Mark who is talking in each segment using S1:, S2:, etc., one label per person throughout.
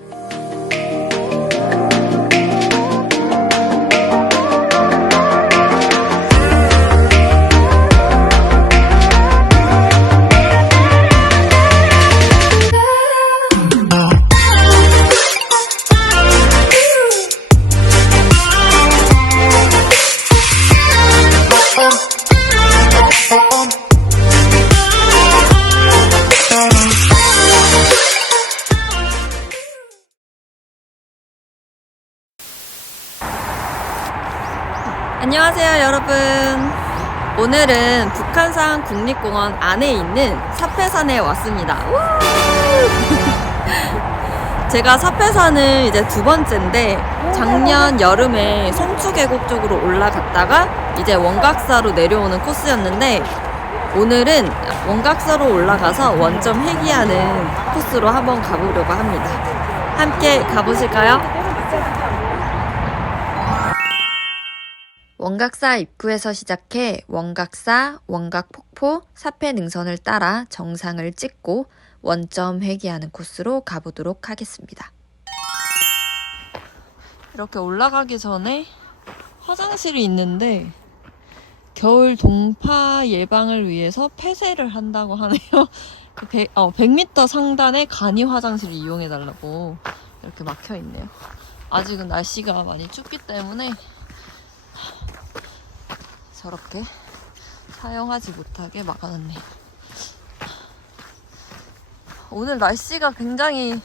S1: you 안녕하세요, 여러분. 오늘은 북한산 국립공원 안에 있는 사패산에 왔습니다. 우! 제가 사패산을 이제 두 번째인데 작년 여름에 송추계곡 쪽으로 올라갔다가 이제 원각사로 내려오는 코스였는데 오늘은 원각사로 올라가서 원점 회귀하는 코스로 한번 가보려고 합니다. 함께 가보실까요? 원각사 입구에서 시작해 원각사, 원각폭포, 사패능선을 따라 정상을 찍고 원점 회귀하는 코스로 가보도록 하겠습니다. 이렇게 올라가기 전에 화장실이 있는데 겨울 동파 예방을 위해서 폐쇄를 한다고 하네요. 그 100, 어, 100m 상단의 간이 화장실을 이용해 달라고 이렇게 막혀 있네요. 아직은 날씨가 많이 춥기 때문에 저렇게 사용하지 못하게 막아놨네요. 오늘 날씨가 굉장히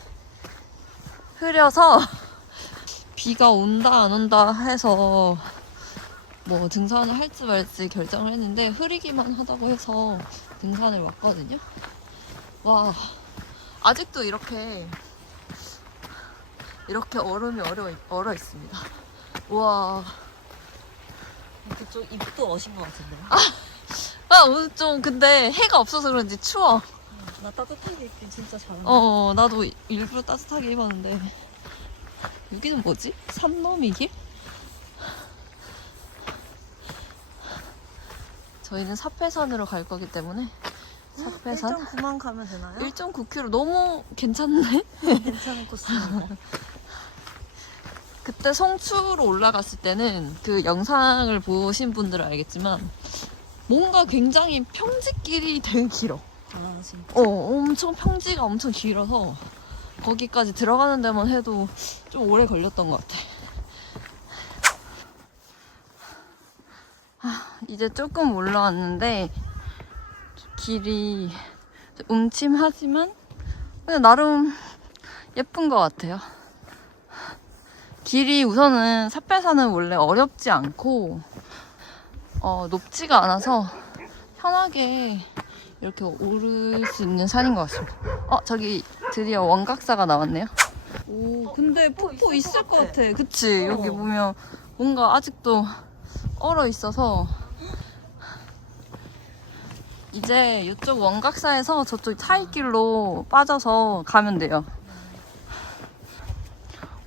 S1: 흐려서 비가 온다 안 온다 해서 뭐 등산을 할지 말지 결정을 했는데 흐리기만 하다고 해서 등산을 왔거든요. 와 아직도 이렇게 이렇게 얼음이 얼어, 얼어 있습니다. 와
S2: 그쪽 입도 어신 것 같은데요?
S1: 아, 오늘 좀 근데 해가 없어서 그런지 추워.
S2: 나 따뜻하게 입긴 진짜 잘한다.
S1: 어, 나도 일부러 따뜻하게 입었는데. 여기는 뭐지? 산너미 길? 저희는 사패산으로 갈 거기 때문에 사패산
S2: 1.9만 가면 되나요?
S1: 1.9km 너무 괜찮네.
S2: 괜찮은 코스입니다.
S1: 그때 성추로 올라갔을 때는 그 영상을 보신 분들은 알겠지만 뭔가 굉장히 평지길이 되게 길어.
S2: 아 진짜.
S1: 어, 엄청 평지가 엄청 길어서 거기까지 들어가는 데만 해도 좀 오래 걸렸던 것 같아. 아, 이제 조금 올라왔는데 길이 음침하지만 그냥 나름 예쁜 것 같아요. 길이 우선은 삿배산은 원래 어렵지 않고 어, 높지가 않아서 편하게 이렇게 오를 수 있는 산인 것 같습니다. 어, 저기 드디어 원각사가 나왔네요. 오, 근데 폭포 있을 것 같아. 그치? 여기
S2: 어.
S1: 보면 뭔가 아직도 얼어 있어서 이제 이쪽 원각사에서 저쪽 차이길로 빠져서 가면 돼요.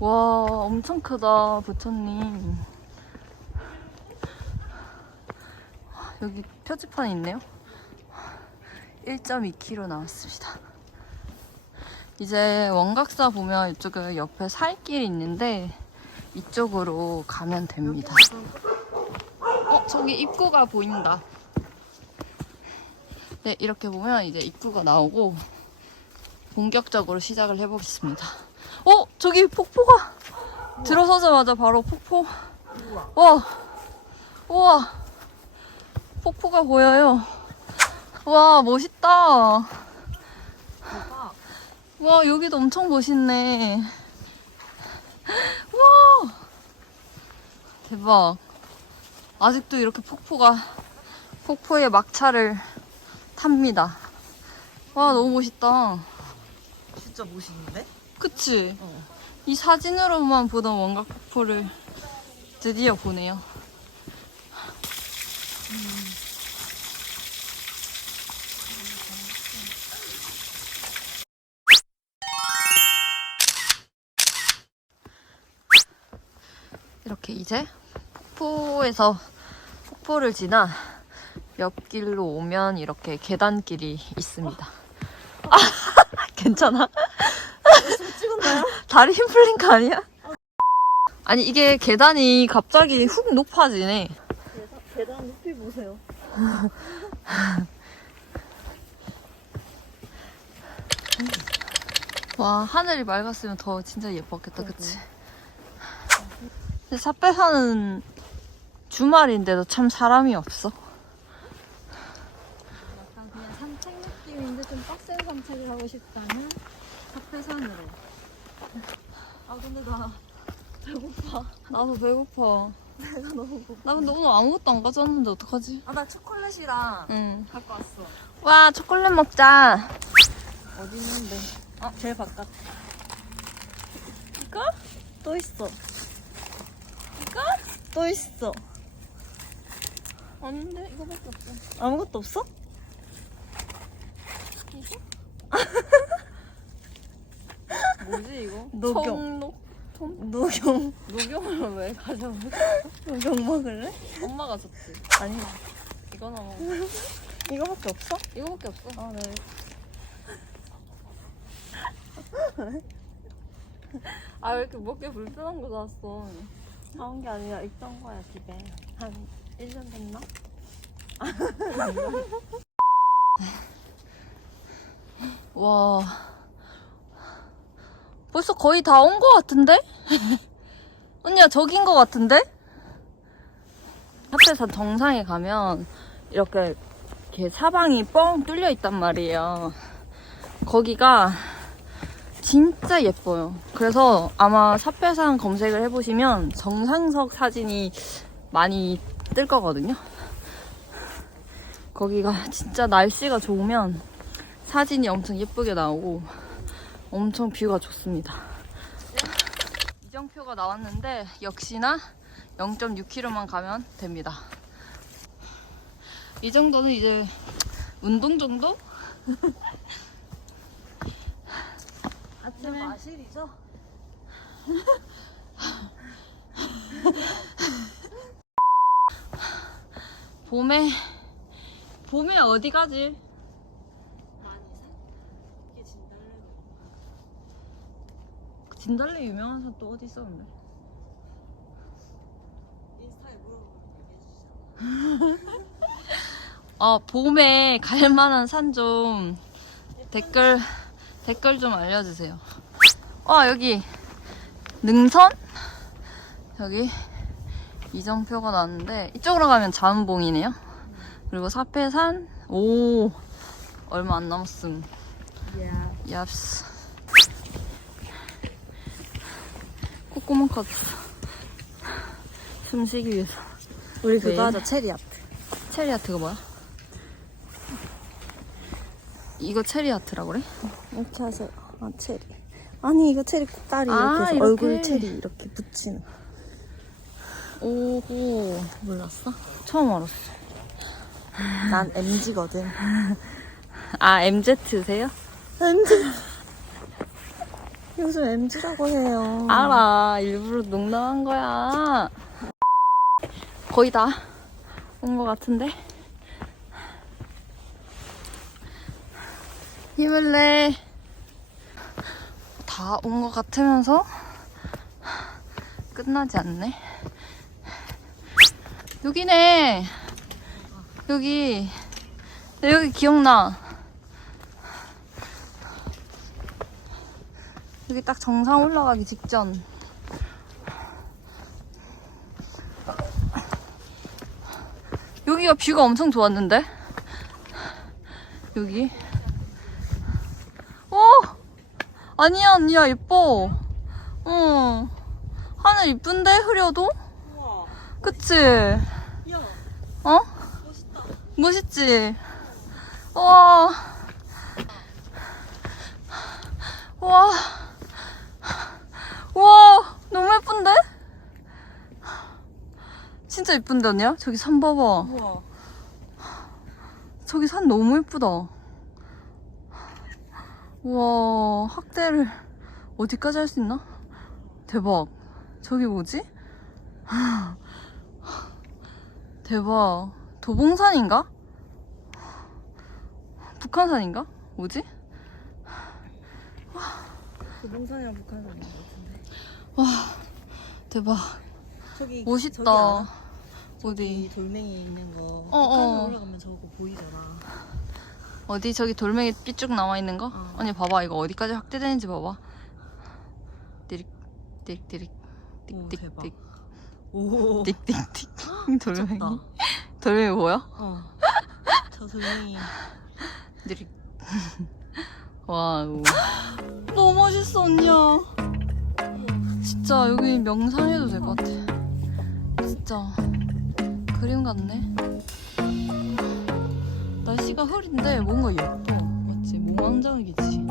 S1: 와, 엄청 크다, 부처님. 여기 표지판이 있네요. 1.2km 나왔습니다. 이제 원각사 보면 이쪽에 옆에 살길이 있는데 이쪽으로 가면 됩니다. 어, 저기 입구가 보인다. 네, 이렇게 보면 이제 입구가 나오고 본격적으로 시작을 해보겠습니다. 어, 저기 폭포가 들어서자마자 바로 폭포. 와, 우와, 폭포가 보여요. 와, 멋있다. 와, 여기도 엄청 멋있네. 와! 대박. 아직도 이렇게 폭포가, 폭포의 막차를 탑니다. 와, 너무 멋있다.
S2: 진짜 멋있는데?
S1: 그치?
S2: 어.
S1: 이 사진으로만 보던 원각 폭포를 드디어 보네요. 이렇게 이제 폭포에서 폭포를 지나 옆길로 오면 이렇게 계단길이 있습니다. 아, 괜찮아? 다리 힘 풀린 거 아니야? 아니 이게 계단이 갑자기 훅 높아지네.
S2: 계단, 계단 높이 보세요.
S1: 와 하늘이 맑았으면 더 진짜 예뻤겠다, 그치? 근데 삿배산은 주말인데도 참 사람이 없어.
S2: 약간 그냥 산책 느낌인데 좀 빡센 산책을 하고 싶다면 탑회산으로. 아 근데 나 배고파.
S1: 나도 배고파.
S2: 내가 너무 고파.
S1: 나 근데 오늘 아무것도 안 가져왔는데 어떡하지?
S2: 아 나 초콜릿이랑
S1: 응.
S2: 갖고 왔어.
S1: 와 초콜릿 먹자.
S2: 어디 있는데? 아 제일 바깥. 이거? 또 있어. 이거? 또 있어.
S1: 아닌데 이거밖에 없어.
S2: 아무것도 없어?
S1: 뭐지 이거?
S2: 녹용. 녹용.
S1: 녹용을 왜 가져온
S2: 녹용 먹을래?
S1: 엄마가 줬지.
S2: 아니
S1: 이거나 먹어.
S2: 이거밖에 없어?
S1: 이거밖에 없어.
S2: 아 네.
S1: 아 왜 이렇게 먹기 불편한 거 샀어?
S2: 사온 게 아니라 있던 거야 집에. 한 1년 됐나?
S1: 와 벌써 거의 다온거 같은데? 언니야 저긴 거 같은데? 합해산 정상에 가면 이렇게 이렇게 사방이 뻥 뚫려 있단 말이에요. 거기가 진짜 예뻐요. 그래서 아마 삽배산 검색을 해보시면 정상석 사진이 많이 뜰 거거든요. 거기가 진짜 날씨가 좋으면 사진이 엄청 예쁘게 나오고 엄청 뷰가 좋습니다. 이정표가 나왔는데 역시나 0.6km만 가면 됩니다. 이 정도는 이제 운동 정도?
S2: 아침에 마실이죠?
S1: 봄에 봄에 어디 가지?
S2: 많이 사. 이게 진달래.
S1: 진달래 유명한 산 또 어디 있었는데?
S2: 인스타에 물어보면 얘기해 주시잖아.
S1: 아 봄에 갈 만한 산 좀 댓글 댓글 좀 알려주세요. 와 여기 능선 여기 이정표가 나왔는데 이쪽으로 가면 자은봉이네요. 그리고 사패산 오 얼마 안 남았음.
S2: 야.
S1: 얍스 콧구멍 커졌어. 숨 쉬기 위해서.
S2: 우리
S1: 네.
S2: 그거 하자 체리 아트.
S1: 체리 아트가 뭐야? 이거 체리 아트라고 그래?
S2: 이렇게 하세요. 아 체리. 아니 이거 체리 딸이
S1: 아,
S2: 이렇게 해서
S1: 이렇게.
S2: 얼굴 체리 이렇게 붙이는. 거.
S1: 오호
S2: 몰랐어?
S1: 처음 알았어.
S2: 난 MG거든.
S1: 아 MZ세요?
S2: MG. 요즘 MG라고 해요.
S1: 알아 일부러 농담한 거야. 거의 다 온 것 같은데. 힘을 내. 다 온 것 같으면서 끝나지 않네. 여기네. 여기. 나 여기 기억나. 여기 딱 정상 올라가기 직전. 여기가 뷰가 엄청 좋았는데? 여기. 어! 아니야, 아니야, 예뻐. 어. 하늘 이쁜데, 흐려도? 그치?
S2: 야
S1: 어? 멋있지? 와. 와. 와, 너무 예쁜데? 진짜 예쁜데, 언니야? 저기 산 봐봐.
S2: 우와.
S1: 저기 산 너무 예쁘다. 와, 학대를 어디까지 할 수 있나? 대박. 저기 뭐지? 대박. 도봉산인가? 북한산인가? 뭐지?
S2: 것 같은데.
S1: 와 대박
S2: 저기
S1: 멋있다.
S2: 저기 알아?
S1: 어디
S2: 이 돌멩이 있는 거.
S1: 어,
S2: 북한
S1: 어.
S2: 올라가면 저거 보이잖아.
S1: 어디 저기 돌멩이 삐쭉 나와 있는 거?
S2: 어.
S1: 언니 봐봐 이거 어디까지 확대되는지 봐봐. 띠릭 띠릭
S2: 오, 대박.
S1: 띡띡띡
S2: 오.
S1: 띡띡띡 돌멩이
S2: 미쳤다.
S1: 돌멩이 뭐야?
S2: 어. 저 돌멩이.
S1: 띠릭 와우 너무 멋있어 언니야 진짜 여기 명상해도 될 것 같아. 진짜 그림 같네. 날씨가 흐린데 뭔가 예뻐. 맞지? 몽환적이지.